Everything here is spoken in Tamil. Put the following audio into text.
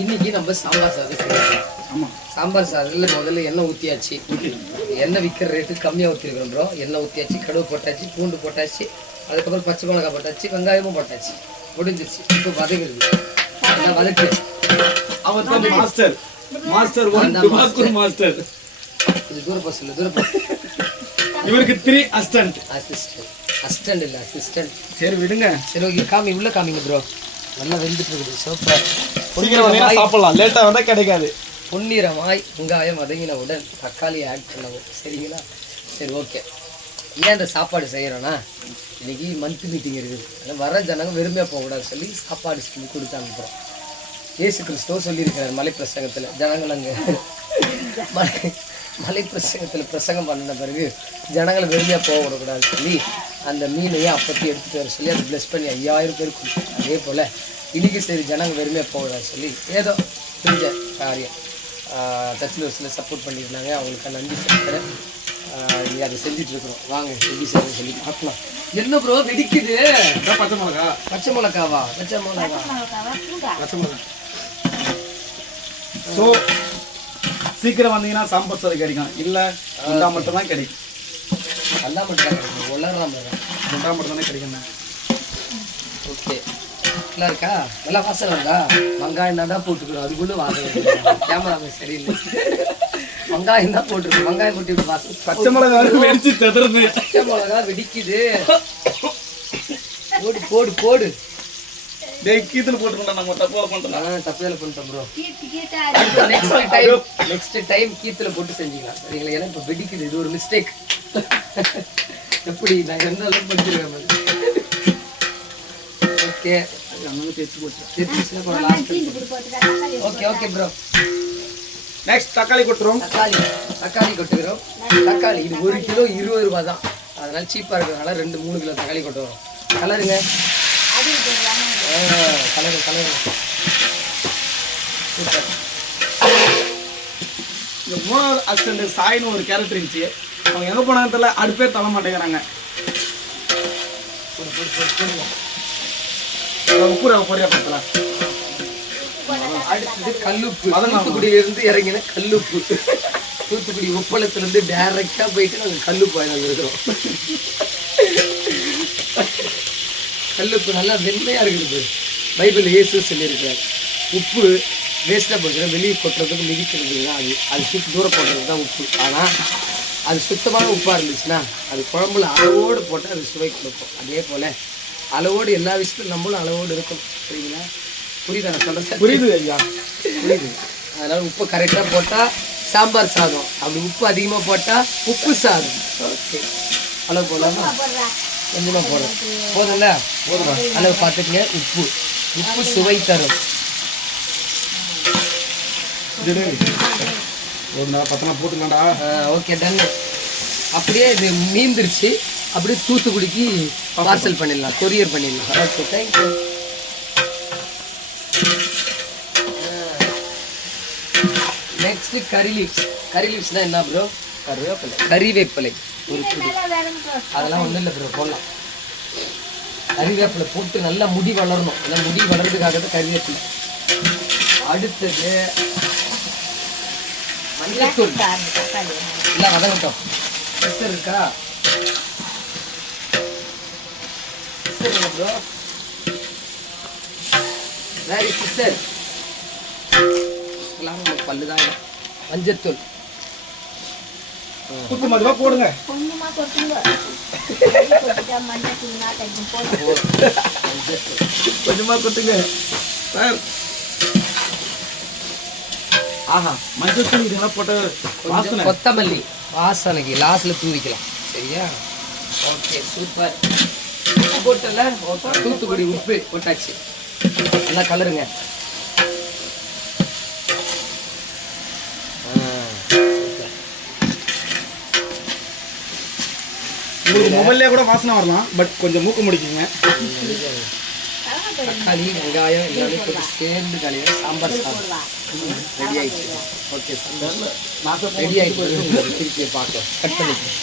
இன்னைக்கு நம்ம சாம்பார் சாதம் செய்யலாம். ஆமாம், சாம்பார் சாதத்தில் முதல்ல எண்ணெய் ஊற்றியாச்சு. எண்ணெய் விற்கிற ரேட்டு கம்மியாக ஊற்றிருக்கிறோம் ப்ரோ. எண்ணெய் ஊற்றியாச்சு, கடுகு போட்டாச்சு, பூண்டு போட்டாச்சு, அதுக்கப்புறம் பச்சை மிளகாய் போட்டாச்சு, வெங்காயமும் போட்டாச்சு. முடிஞ்சிருச்சு. இப்போ வதங்குது. வதக்கு அவர் தான் மாஸ்டர். Master master. இது தூரப்பா சொல்லு, தூரப்பா. இவருக்கு 3 அசிஸ்டன்ட். அசிஸ்டன்ட் இல்லை, அசிஸ்டன்ட். சரி விடுங்க. சரி ஓகே, காமி உள்ள காமிங்க ப்ரோ. நல்லா வெந்துட்டு இருக்குது. சூப்பர். சாப்பிடலாம், லேட்டாக வந்தால் கிடைக்காது. பொன்னிறமாய் வெங்காயம் வதங்கினவுடன் தக்காளி ஆட் பண்ணவும். சரிங்களா? சரி ஓகே. ஏன் இந்த சாப்பாடு செய்கிறோன்னா, இன்னைக்கு மந்த் மீட்டிங் இருக்குது. அதனால் வர ஜனங்க வெறுமையாக போகக்கூடாது சொல்லி சாப்பாடு செஞ்சு கொடுத்து அனுப்புகிறோம். இயேசு கிறிஸ்துவ சொல்லியிருக்கிறார் மலை பிரசங்கத்தில். ஜனங்கள் அங்கே மலை பிரசங்கத்தில் பிரசங்கம் பண்ணின பிறகு ஜனங்களை வெறுமையாக போக விடக்கூடாதுன்னு சொல்லி அந்த மீனையும் அப்பத்தி எடுத்துகிட்டு வர சொல்லி அதை ப்ளஸ் பண்ணி 5000 பேர் கொடுத்தாங்க. அதே போல் இன்றைக்கி சரி ஜனங்க வெறுமையாக போகக்கூடாதுன்னு சொல்லி ஏதோ செஞ்ச காரியம் டச்லூஸில் சப்போர்ட் பண்ணியிருந்தாங்க. அவங்களுக்கு நன்றி செலுத்துகிறேன். இங்கே அதை செஞ்சிட்ருக்குறோம். வாங்க எப்படி செய்யணும் சொல்லி பார்க்கலாம். என்ன ப்ரோ வெடிக்குது? பச்சை மிளகா. பச்சை மிளகாவா? பச்சை மிளகா. பச்சை மிளகா. ஸோ சீக்கிரம் வந்தீங்கன்னா சாம்பார் சாதம் கிடைக்கும். இல்லை முட்டா மட்டும் தான் கிடைக்கும். நல்லா மட்டும் தான் கிடைக்கும். வளர்றாம முட்டா மட்டும் தானே கிடைக்குங்க. ஓகே, நல்லா இருக்கா? நல்லா வாசனை இருக்கா? வெங்காயம் தான் போட்டுக்கிறோம். அதுக்குள்ளே வாசனை. கேமராமே சரியில்லை. வெங்காயம் தான் போட்டுருக்கோம். வெங்காயம் போட்டு வாசனை. பச்சை மிளகா வெடிச்சு செதுறது. பச்சை மிளகா வெடிக்குது. போடு போடு போடு. கீத்துல போட்டுருந்தா நம்ம தப்பால பண்ணிட்டோம். தப்பையில பண்ணிட்டோம் ப்ரோ. நெக்ஸ்ட் டைம் கீத்துல போட்டு செஞ்சுக்கலாம். சரிங்களா? ஏன்னா இப்போ வெடிக்குது. இது ஒரு மிஸ்டேக். எப்படி நான் எந்த அளவுக்கு பண்ணிடுவேன். Okay, okay okay bro. Next தக்காளி கொட்டுறோம். தக்காளி கொட்டுகிறோம். தக்காளி இது 1 கிலோ 20 ரூபா தான். அதனால சீப்பாக இருக்கிறதுனால 2-3 கிலோ தக்காளி கொட்டுறோம். கலருங்க. Colour colour. சூப்பர். இந்த 3வது அசிஸ்டன்ட் சாயின்னு ஒரு கேரக்டர் இருந்துச்சு. அவங்க எங்கே போனாங்க தெரியல, அடுப்பே தள்ள மாட்டேங்கிறாங்க. உப்பு பொரியா பத்தலாம். அடுத்தது கல்லுப்பு. தூத்துக்குடியிலிருந்து இறங்கின கல்லுப்பு. தூத்துக்குடி உப்பளத்திலிருந்து டைரக்டாக போயிட்டு நாங்கள் கல்லுப்பு வாங்கி இருக்கிறோம். கல்லுப்பு நல்லா வெண்மையாக இருக்குது. பைபிள் இயேசு சொல்லியிருக்கிறார், உப்பு வேஸ்ட்டாக போச்சுன்னா வெளியே கொட்டுறதுக்கு மிதிக்கிறது தான் அது சுற்றி தூரம் போடுறது தான் உப்பு. ஆனால் அது சுத்தமான உப்பாக இருந்துச்சுன்னா அது குழம்புல அளவோடு போட்டு அது சுவை கொடுக்கும். அதே போல் அளவோடு எல்லா விஷயத்துலையும் நம்மளும் அளவோடு இருக்கும். சரிங்களா? புரியுதா நான் சொல்கிறேன்? புரியுது ஐயா, புரியுது. அதனால் உப்பு கரெக்டாக போட்டால் சாம்பார் சாதம். அப்படி உப்பு அதிகமாக போட்டால் உப்பு சாதம். ஓகே, அளவு போடலாமா? கொஞ்சமாக போடுறோம். போதும்ல? போதுமா? அளவு பார்த்துக்கங்க. உப்பு உப்பு சுவை தரும். போட்டுக்கலாம்டா. Okay, done. அப்படியே இது மீந்துருச்சு. அப்படியே தூத்துக்குடிக்கு பார்சல் பண்ணிடலாம், கொரியர் பண்ணிடலாம். Okay, thank you. Next curry leaves. Curry லீவ்ஸ்னால் என்ன ப்ரோ? கறிவேப்பிலை ஒரு குடி. அதெல்லாம் ஒன்றும் இல்லை ப்ரோ, போடலாம். கறிவேப்பிலை போட்டு நல்லா முடி வளரணும். ஏன்னா முடி வளர்றதுக்காக தான் கறிவேப்பிலை. அடுத்தது மஞ்சத்தூள். எல்லாம் வதங்கட்டும். சிஸ்டர் இருக்கா? சிஸ்டர் இல்லை ப்ரோ. வேறு சிஸ்டர் எல்லாம் பல்லுதான். மஞ்சத்தூள் குத்து மதுவா போடுங்க. கொஞ்சமா கொட்டுங்க சார். ஆஹா, மஞ்சத்தூள் இதெல்லாம் போட்டு வாசனை. கொத்தமல்லி வாசனைக்கு லாஸ்ட்ல தூவிக்கலாம். சரியா? Okay, super. உப்பு போட்டல. தூத்துக்குடி உப்பு போட்டாச்சு. நல்லா கலருங்க. உங்களுக்கு மொபைல்லே கூட வாசனை வரலாம், பட் கொஞ்சம் மூக்க முடிக்குங்க. தக்காளி வெங்காயம் எல்லாமே போட்டு சேர்ந்து கலையில சாம்பார் சாதம் ரெடி ஆயிடுச்சு. ஓகே, சாம்பார் ரெடி ஆயிடுச்சு. திருப்பி பார்க்க கட் பண்ணிக்கலாம்.